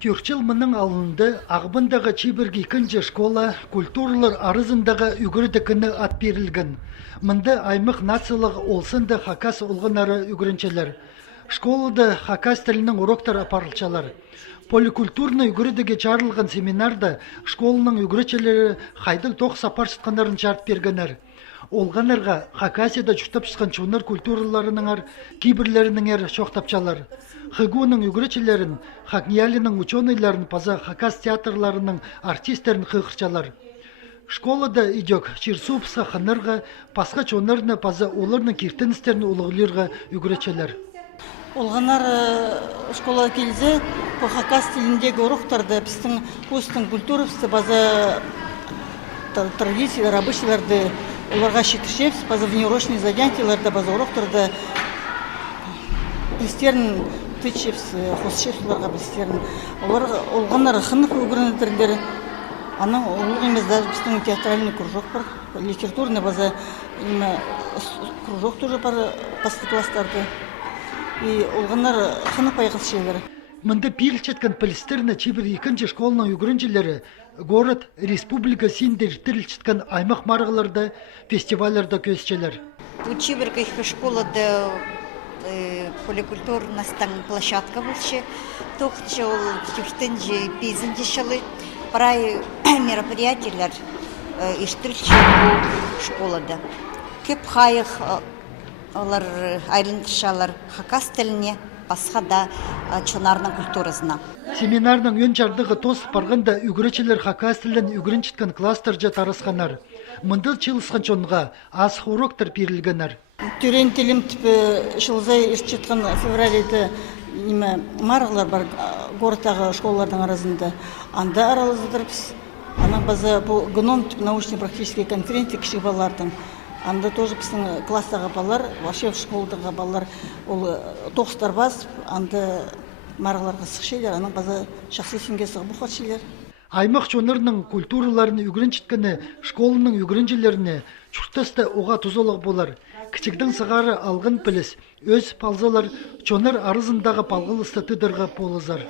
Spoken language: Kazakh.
Тюрчил мының алынды, ағбындағы чибіргі күнже школа, культуралар арызындағы үгірдікіні ат берілген. Мында аймық нациялық олсынды хакас олғынары үгірінчелер. Школада хакас тілінің уроктар апарылчалар. Поликультурны үгірдіге чарылған семинарда школының үгірічелері қайдың тоқ сапар шытқандарын жарт бергенер. Олғанарға хакасияда жұқтап шыққан чунар культураларының кейбірлерінің шоқтапчалар. Хыгуның үгірічелерін, Хакниялінің ученыйларын паза хакас театрларының артистерін хықырчалар. Школада идек Чирсупса ханырға, пасқа чонарына паза оларының киртіністерін олығылырға үгірічелер. Олғанар школада келзе, по хакас тіліндегі ұрықтарды, біздің көстің культурасы, база традициялар, обычайларды оларға шетіршепс, база внеурочный занятияларды, база ұрықтарды білістерін тычепс, қосшепс оларға білістерін. Олғанар қынық өгірінетірдер. Аның олық емес даже біздің театральный кружок бар, литературный база кружок тоже бар, басқа класстарды. И олғанар қынық байғыз шелер. Мында пилчеткан пілістеріні чебір екінші школының үгірінчелері город, республика синдер тірілчеткан аймақ марғыларда, фестивалярда көсчелер. Учибіргі школада поликультурностың площадка болшы, тоқчы ол тюртінжі, пейзінжі шылы, парай мероприятиялар иштірілші школада. Көп қайық олар айлындыршалар хакас тіліне, басқа да чонарның культурасына. Семинарның өн жардығы тос барғанда үгірічелер хакас тілін үгірінчіткен кластер тарасқанар. Мұндыл чылысқан чонға асық уроктар берілгенер. Түрен тілім тіпі шылзай ішчеткен февралеті марғылар бар городтағы школалардың арасында. Анда аралыздырыпс. Ана база бұл гном тіп научно-практический конференция кіші балалардың. Анда тоже біздің класстағы балалар, вообще в школдағы балалар ол тоқстар бас, анда марғыларға сықшелер, ана база шақсы сенге сығы бұқатшелер. Аймақ чонырының культураларыны үгірінчіткіні школының үгірінчелеріне чұртасты оға тұзолық болар. Кічікдің сығары алғын піліс, өз палзалар чоныр арызындағы палғылысты тыдырға полызар.